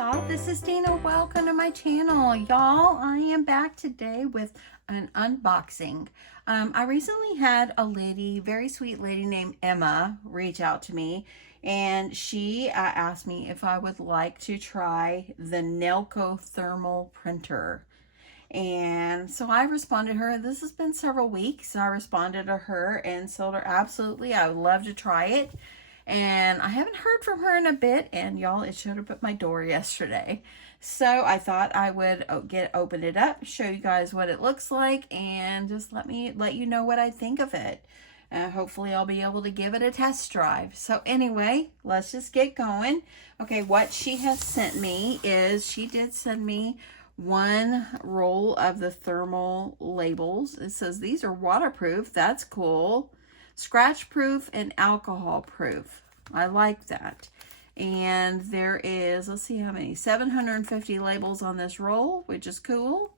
y'all, this is Dana. Welcome to my channel. Y'all, I am back today with an unboxing. I recently had a lady, very sweet lady named Emma, reach out to me, and she asked me if I would like to try the Nelko thermal printer. And so I responded to her. This has been several weeks. I responded to her and told her absolutely I would love to try it. And I haven't heard from her in a bit, and y'all, it showed up at my door yesterday. So I thought I would open it up, show you guys what it looks like, and just let you know what I think of it. Hopefully I'll be able to give it a test drive. So anyway, let's just get going. Okay, what she has sent me is she did send me one roll of the thermal labels. It says these are waterproof. That's cool. Scratch proof and alcohol proof. I like that. And there is, let's see how many, 750 labels on this roll, which is cool.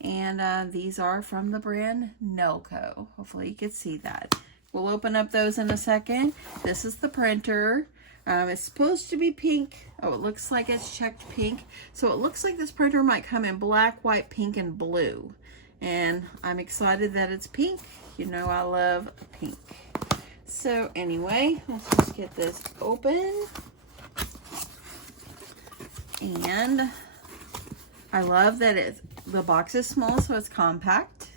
And these are from the brand Nelko. Hopefully you can see that. We'll open up those in a second. This is the printer. It's supposed to be pink. Oh, it looks like it's checked pink. So it looks like this printer might come in black, white, pink, and blue. And I'm excited that it's pink. You know I love pink. So anyway, let's just get this open. And I love that the box is small, so it's compact.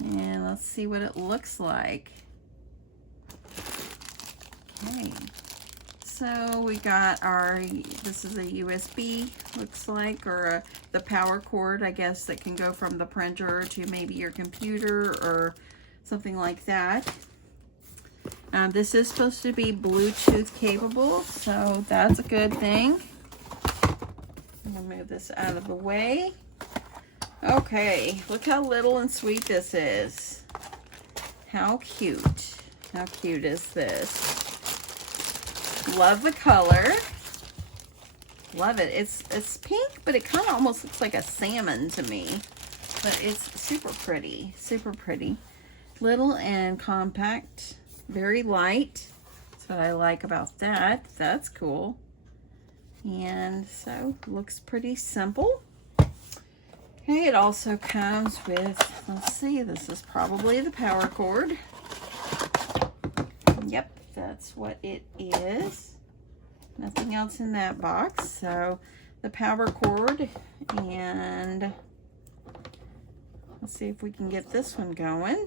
And let's see what it looks like. Okay. So we got this is a USB, looks like, or the power cord, I guess, that can go from the printer to maybe your computer or something like that. This is supposed to be Bluetooth capable, so that's a good thing. I'm gonna move this out of the way. Okay, look how little and sweet this is. How cute. How cute is this? Love the color. Love it. It's pink, but it kind of almost looks like a salmon to me. But it's super pretty. Super pretty. Little and compact. Very light. That's what I like about that. That's cool. And so, looks pretty simple. Okay, it also comes with, let's see, this is probably the power cord. Yep, that's what it is. Nothing else in that box. So the power cord, and let's see if we can get this one going.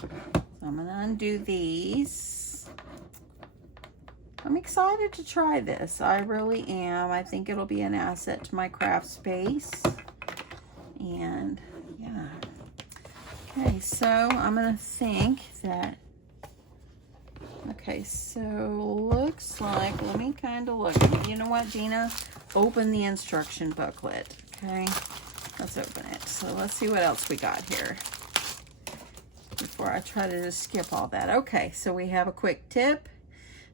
So I'm gonna undo these. I'm excited to try this. I really am. I think it'll be an asset to my craft space. And yeah. Okay, so I'm gonna think that, okay, so looks like, let me kind of look. You know what, Gina? Open the instruction booklet, okay? Let's open it. So let's see what else we got here before I try to just skip all that. Okay, so we have a quick tip.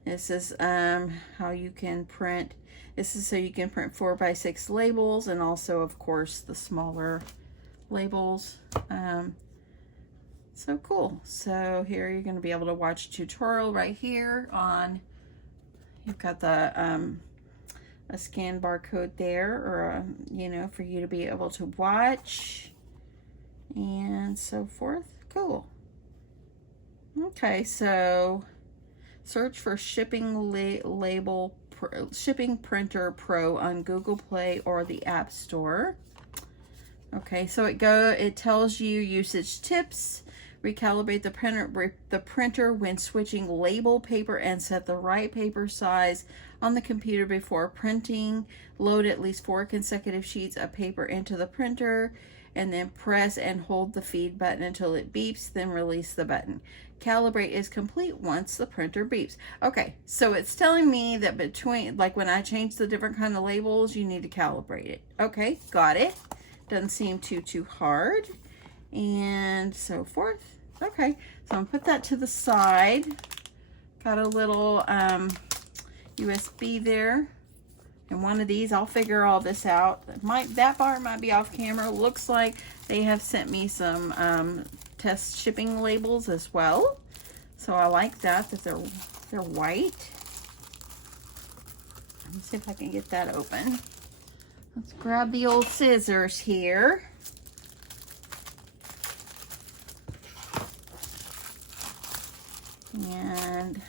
This is how you can print. This is so you can print 4x6 labels, and also, of course, the smaller labels. So cool. So here you're going to be able to watch a tutorial right here on, you've got the a scan barcode there, or you know, for you to be able to watch and so forth. Cool. Okay, so search for shipping printer pro on Google Play or the App Store. Okay, so it tells you usage tips. Recalibrate the printer when switching label paper and set the right paper size on the computer before printing. Load at least 4 consecutive sheets of paper into the printer, and then press and hold the feed button until it beeps, then release the button. Calibrate is complete once the printer beeps. Okay, so it's telling me that between, like when I change the different kind of labels, you need to calibrate it. Okay, got it. Doesn't seem too hard, and so forth. Okay, so I'm gonna put that to the side. Got a little USB there, and one of these, I'll figure all this out. That part might be off camera. Looks like they have sent me some test shipping labels as well, so I like that they're white. Let's see if I can get that open. Let's grab the old scissors here. And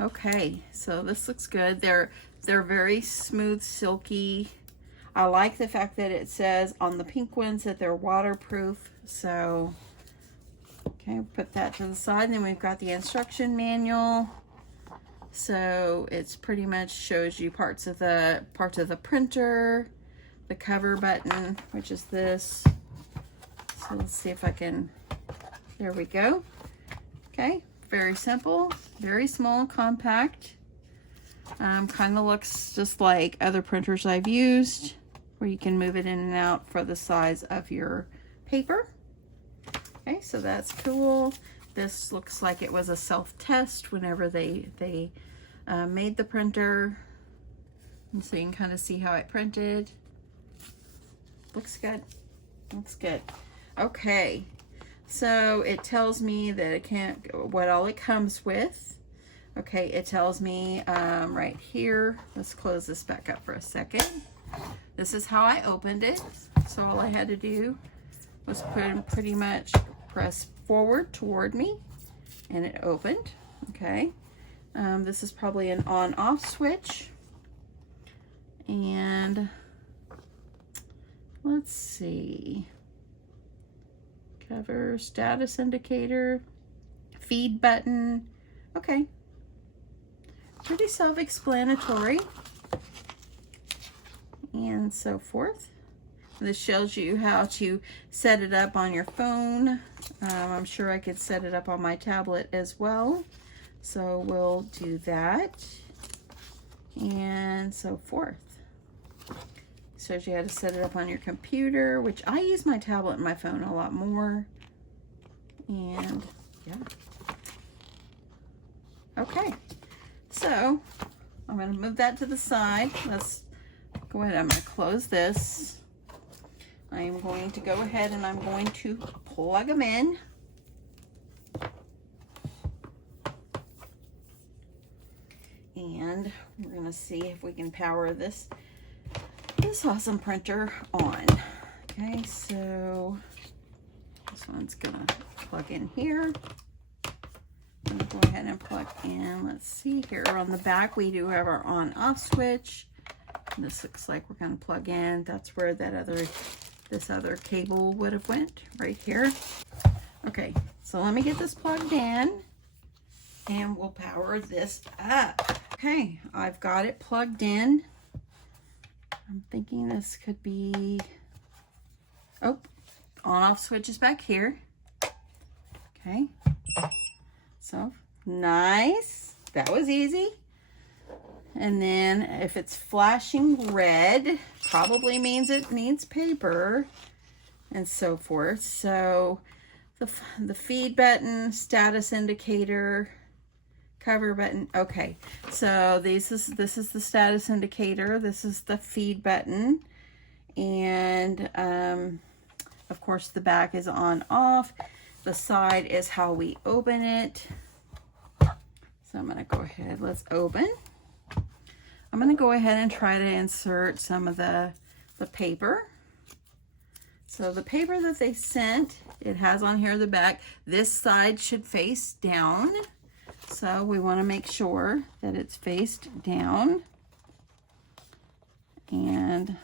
okay, so this looks good. They're very smooth, silky. I like the fact that it says on the pink ones that they're waterproof. So okay, put that to the side. And then we've got the instruction manual. So it's pretty much shows you parts of the printer, the cover button, which is this. So let's see if I can, there we go. Okay, very simple, very small and compact. Kind of looks just like other printers I've used, where you can move it in and out for the size of your paper. Okay, so that's cool. This looks like it was a self-test whenever they made the printer. And so you can kind of see how it printed. Looks good. Looks good. Okay, so it tells me that it can't, what all it comes with. Okay, it tells me right here. Let's close this back up for a second. This is how I opened it. So all I had to do was pretty much press forward toward me, and it opened. Okay, this is probably an on-off switch, and let's see, cover, status indicator, feed button. Okay, pretty self-explanatory, and so forth. This shows you how to set it up on your phone. I'm sure I could set it up on my tablet as well. So we'll do that, and so forth. Shows you how to set it up on your computer, which I use my tablet and my phone a lot more. And yeah. Okay, so I'm going to move that to the side. Let's go ahead. I'm going to close this. I am going to go ahead and I'm going to plug them in. And we're going to see if we can power this awesome printer on. Okay, so this one's going to plug in here. I'm going to go ahead and plug in. Let's see here on the back we do have our on-off switch. This looks like we're going to plug in. That's where this other cable would have went, right here. Okay, so let me get this plugged in and we'll power this up. Okay, I've got it plugged in. I'm thinking this could be, oh, on-off switch is back here. Okay, so nice, that was easy. And then if it's flashing red, probably means it needs paper and so forth. So the feed button, status indicator, cover button. Okay, so this is the status indicator. This is the feed button. And of course the back is on off. The side is how we open it. So I'm gonna go ahead, let's open. I'm going to go ahead and try to insert some of the paper. So the paper that they sent, it has on here the back. This side should face down. So we want to make sure that it's faced down. And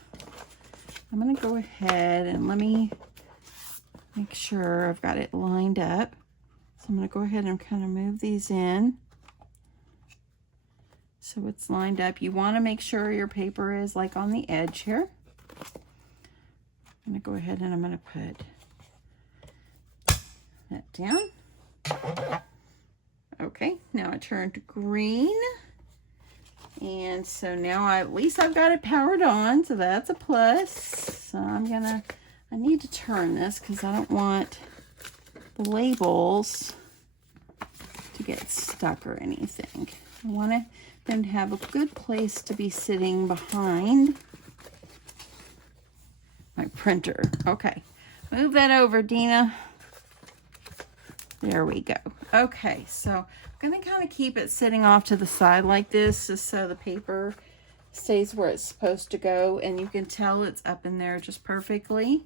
I'm going to go ahead and let me make sure I've got it lined up. So I'm going to go ahead and kind of move these in. So it's lined up. You want to make sure your paper is like on the edge here. I'm going to go ahead and I'm going to put that down. Okay, now it turned green. And so now at least I've got it powered on, so that's a plus. So I need to turn this because I don't want the labels to get stuck or anything. I want them to have a good place to be sitting behind my printer. Okay, move that over, Deanna. There we go. Okay, so I'm going to kind of keep it sitting off to the side like this, just so the paper stays where it's supposed to go, and you can tell it's up in there just perfectly.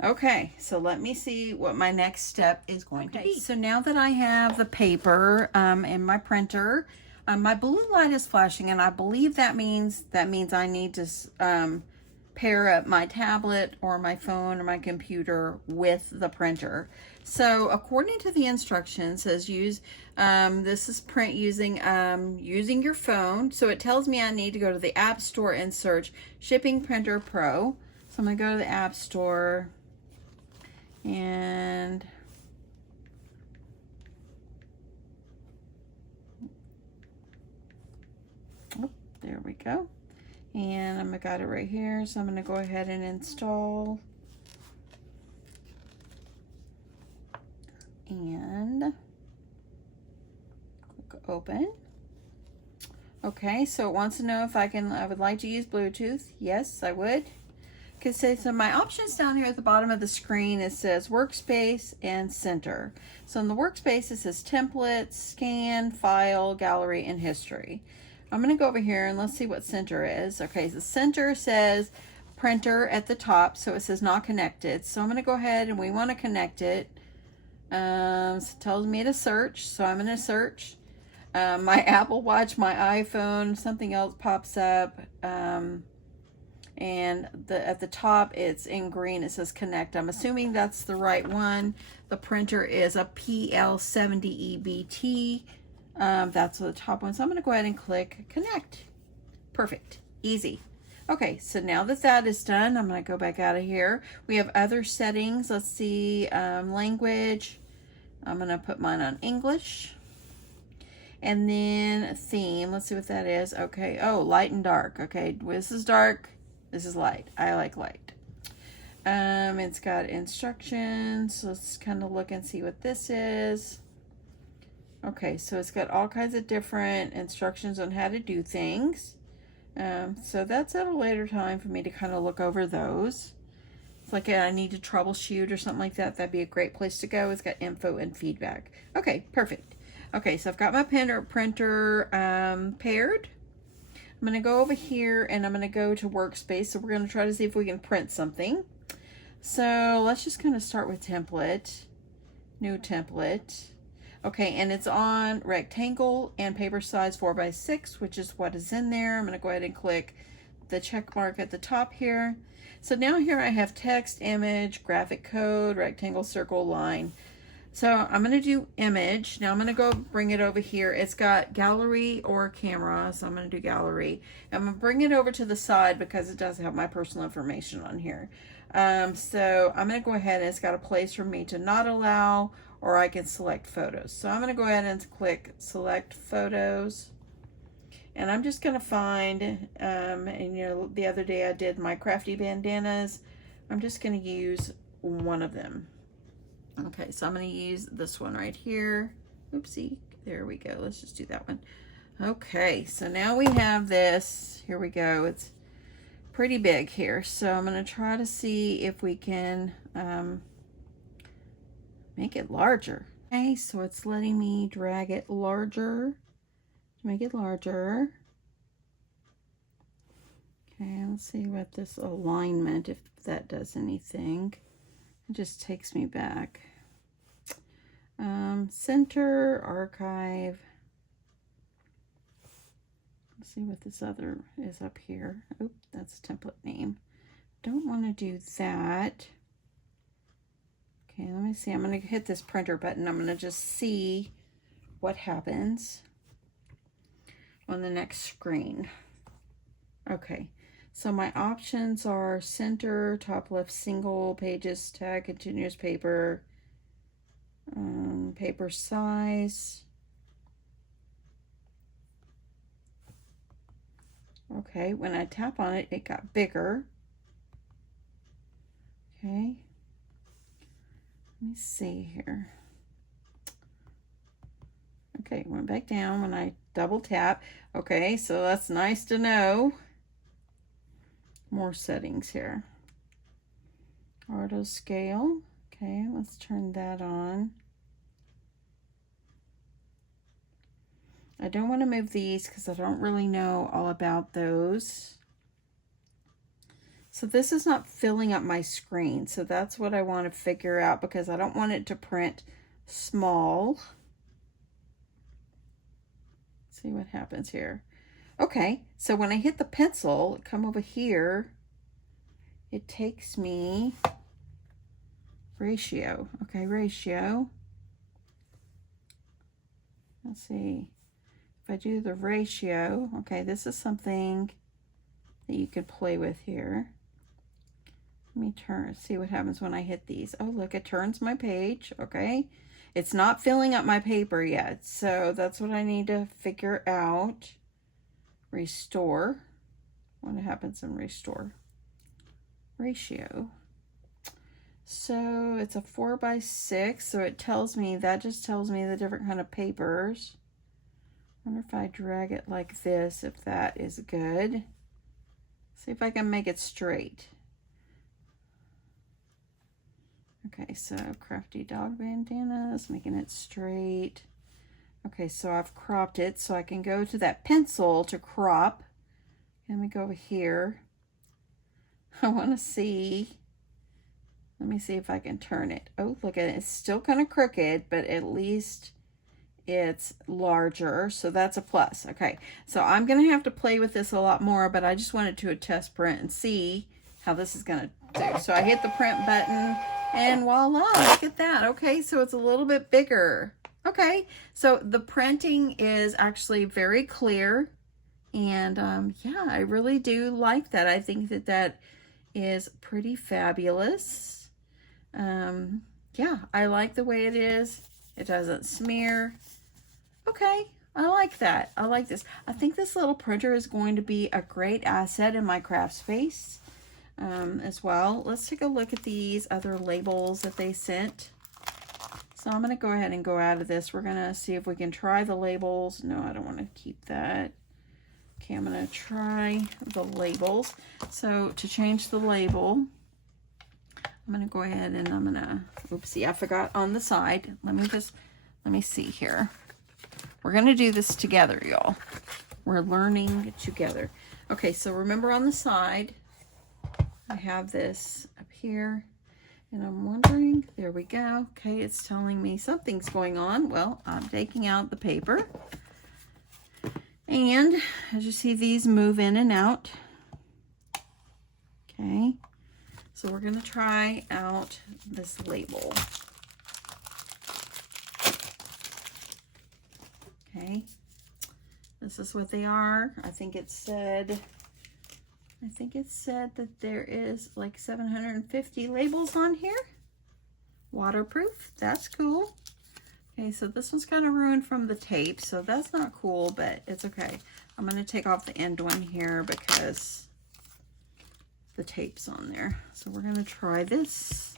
Okay, so let me see what my next step is going to be. So now that I have the paper and my printer, my blue light is flashing, and I believe that means I need to pair up my tablet or my phone or my computer with the printer. So according to the instructions, it says this is print using your phone. So it tells me I need to go to the App Store and search Shipping Printer Pro. So I'm gonna go to the App Store and there we go. And I got it right here, so I'm going to go ahead and install. And click open. Okay, so it wants to know if I would like to use Bluetooth. Yes, I would. Okay, so my options down here at the bottom of the screen, it says workspace and center. So in the workspace, it says templates, scan, file, gallery, and history. I'm going to go over here and let's see what center is. Okay, the center says printer at the top, so it says not connected. So I'm going to go ahead and we want to connect it. So it tells me to search, so I'm going to search. My Apple Watch, my iPhone, something else pops up. And at the top, it's in green. It says connect. I'm assuming that's the right one. The printer is a PL70EBT. That's the top one. So I'm going to go ahead and click connect. Perfect. Easy. Okay, so now that that is done, I'm going to go back out of here. We have other settings. Let's see, language. I'm going to put mine on English. And then theme. Let's see what that is. Okay. Oh, light and dark. Okay, this is dark. This is light. I like light. It's got instructions. Let's kind of look and see what this is. Okay, so it's got all kinds of different instructions on how to do things. So that's at a later time for me to kind of look over those. It's like I need to troubleshoot or something like that. That'd be a great place to go. It's got info and feedback. Okay, perfect. Okay, so I've got my printer paired. I'm going to go over here and I'm going to go to workspace. So we're going to try to see if we can print something. So let's just kind of start with template, new template. Okay, and it's on rectangle and paper size 4x6, which is what is in there. I'm going to go ahead and click the check mark at the top here. So now here I have text, image, graphic code, rectangle, circle, line. So I'm going to do image. Now I'm going to go bring it over here. It's got gallery or camera, so I'm going to do gallery. I'm going to bring it over to the side because it does have my personal information on here. So I'm going to go ahead and it's got a place for me to not allow, or I can select photos. So I'm going to go ahead and click select photos. And I'm just going to find, and you know, the other day I did my crafty bandanas. I'm just going to use one of them. Okay, so I'm going to use this one right here. Oopsie, there we go. Let's just do that one. Okay, so now we have this. Here we go. It's pretty big here. So I'm going to try to see if we can make it larger. Okay, so it's letting me drag it larger. Make it larger. Okay, let's see what this alignment, if that does anything. It just takes me back. Center, archive. Let's see what this other is up here. Oh, that's a template name. Don't want to do that. Okay, let me see. I'm going to hit this printer button. I'm going to just see what happens on the next screen. Okay, so my options are center, top left single, pages, tag, continuous paper, paper size. Okay, when I tap on it, it got bigger. Okay, let me see here. Okay, went back down when I double tap. Okay, so that's nice to know. More settings here. Auto scale. Okay, let's turn that on. I don't want to move these because I don't really know all about those. So this is not filling up my screen. So that's what I want to figure out because I don't want it to print small. See what happens here. Okay, so when I hit the pencil, come over here, it takes me ratio. Okay, ratio. Let's see. If I do the ratio, okay, this is something that you could play with here. Let me see what happens when I hit these. Oh, look, it turns my page. Okay, it's not filling up my paper yet, so that's what I need to figure out. Restore. What happens in restore? Ratio. So it's a 4x6, so it tells me, that just tells me the different kind of papers. I wonder if I drag it like this, if that is good. See if I can make it straight. Okay, so Crafty Dog Bandanas, making it straight. Okay, so I've cropped it, so I can go to that pencil to crop. Let me go over here. I want to see. Let me see if I can turn it. Oh, look at it. It's still kind of crooked, but at least it's larger, so that's a plus. Okay, so I'm going to have to play with this a lot more, but I just wanted to test print and see how this is going to do. So I hit the print button, and voila, look at that. Okay, so it's a little bit bigger. Okay, so the printing is actually very clear, and yeah, I really do like that. I think that that is pretty fabulous. Yeah, I like the way it is. It doesn't smear. Okay, I like that. I like this. I think this little printer is going to be a great asset in my craft space as well. Let's take a look at these other labels that they sent. So I'm going to go ahead and go out of this. We're going to see if we can try the labels. No, I don't want to keep that. Okay, I'm going to try the labels. So to change the label, I'm going to go ahead and I'm going to, oopsie, I forgot on the side. Let me see here. We're going to do this together, y'all. We're learning together. Okay, so remember on the side, I have this up here. And I'm wondering, there we go. Okay, it's telling me something's going on. Well, I'm taking out the paper. And as you see, these move in and out. Okay, so we're going to try out this label. Okay, this is what they are. I think it said that there is like 750 labels on here. Waterproof, that's cool. Okay, so this one's kind of ruined from the tape, so that's not cool, but it's okay. I'm going to take off the end one here because the tape's on there. So we're going to try this.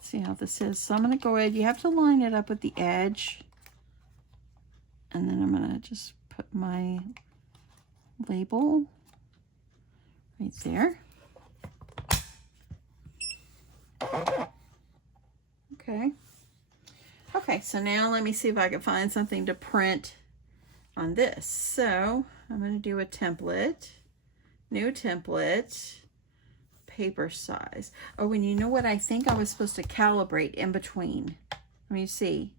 See how this is. So I'm going to go ahead. You have to line it up with the edge. And then I'm going to just put my label right there. Okay. Okay, so now let me see if I can find something to print on this. So I'm going to do a template, new template, paper size. Oh, and you know what? I think I was supposed to calibrate in between. Let me see.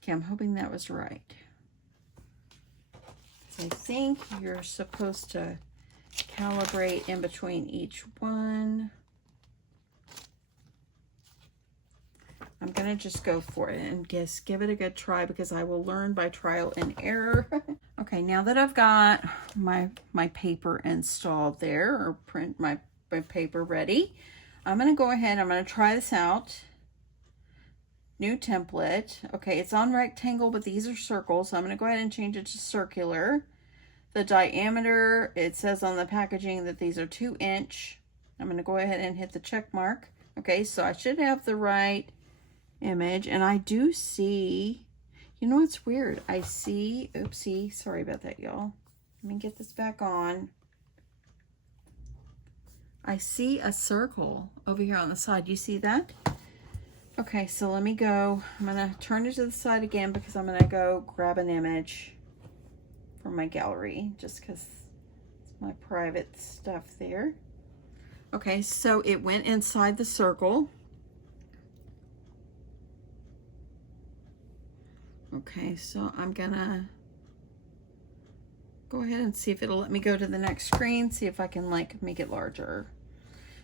Okay, I'm hoping that was right. So I think you're supposed to calibrate in between each one. I'm gonna just go for it and give it a good try because I will learn by trial and error. Okay, now that I've got my paper installed there, or print my paper ready, I'm gonna go ahead, I'm gonna try this out. New template. Okay, it's on rectangle, but these are circles, so I'm gonna go ahead and change it to circular. The diameter, it says on the packaging that these are 2-inch. I'm gonna go ahead and hit the check mark. Okay, so I should have the right image, and I do see, you know what's weird? I see, oopsie, sorry about that, y'all. Let me get this back on. I see a circle over here on the side. You see that? Okay, so let me go. I'm gonna turn it to the side again because I'm gonna go grab an image from my gallery just because it's my private stuff there. Okay, so it went inside the circle. Okay, so I'm gonna go ahead and see if it'll let me go to the next screen, see if I can like make it larger.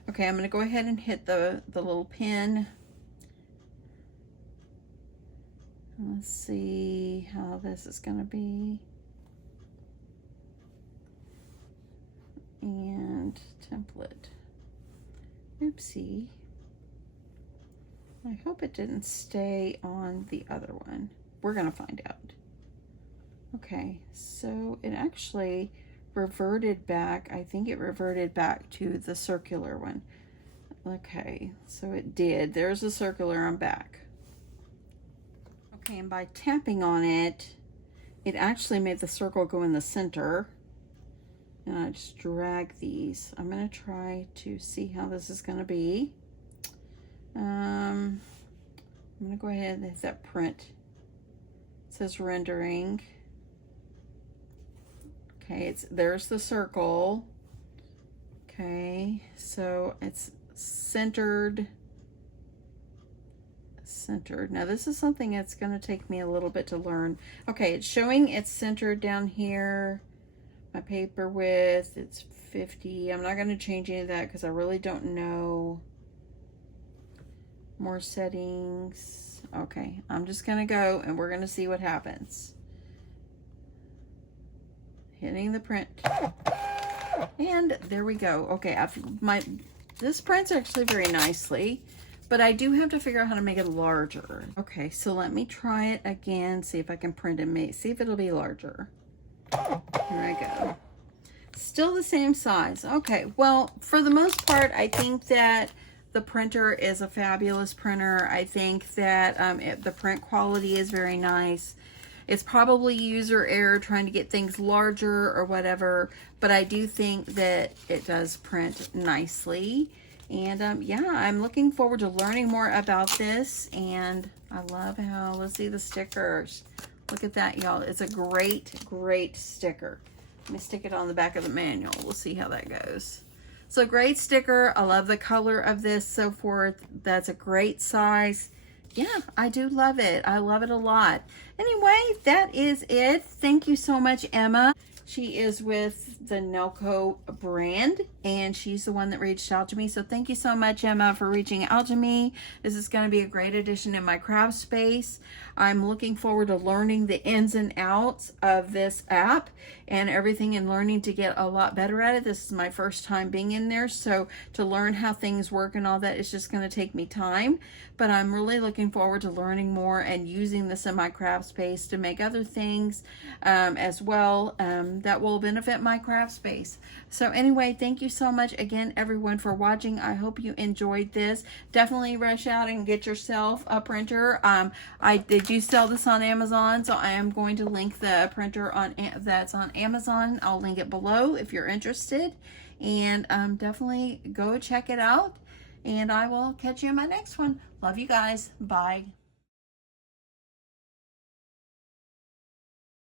Okay, I'm gonna go ahead and hit the little pin. Let's see how this is gonna be. And template. Oopsie. I hope it didn't stay on the other one. We're gonna find out. Okay, so it actually reverted back. I think it reverted back to the circular one. Okay, so it did. There's the circular, I'm back. Okay, and by tapping on it, it actually made the circle go in the center. And I just drag these. I'm gonna try to see how this is gonna be. I'm gonna go ahead and hit that print. It says rendering. Okay, there's the circle. Okay, so it's centered. Now this is something that's going to take me a little bit to learn. Okay, it's showing it's centered down here. My paper width, it's 50. I'm not going to change any of that because I really don't know. More settings. Okay, I'm just going to go and we're going to see what happens. Hitting the print. And there we go. Okay, this prints actually very nicely. But I do have to figure out how to make it larger. Okay, so let me try it again, see if I can print and see if it'll be larger. Here I go. Still the same size. Okay, well, for the most part, I think that the printer is a fabulous printer. I think that the print quality is very nice. It's probably user error trying to get things larger or whatever, but I do think that it does print nicely. And yeah, I'm looking forward to learning more about this. And I love how, let's see the stickers. Look at that, y'all. It's a great, great sticker. Let me stick it on the back of the manual. We'll see how that goes. So great sticker. I love the color of this, so forth. That's a great size. Yeah, I do love it. I love it a lot. Anyway, that is it. Thank you so much, Emma. She is with the Nelko brand, and she's the one that reached out to me. So thank you so much, Emma, for reaching out to me. This is going to be a great addition in my craft space. I'm looking forward to learning the ins and outs of this app and everything, and learning to get a lot better at it. This is my first time being in there, so to learn how things work and all that, it's just going to take me time. But I'm really looking forward to learning more and using this in my craft space to make other things as well that will benefit my craft space. So anyway, thank you so much again, everyone, for watching. I hope you enjoyed this. Definitely rush out and get yourself a printer. I do sell this on Amazon, so I am going to link the printer that's on Amazon. I'll link it below if you're interested, and definitely go check it out. And I will catch you in my next one. Love you guys. Bye.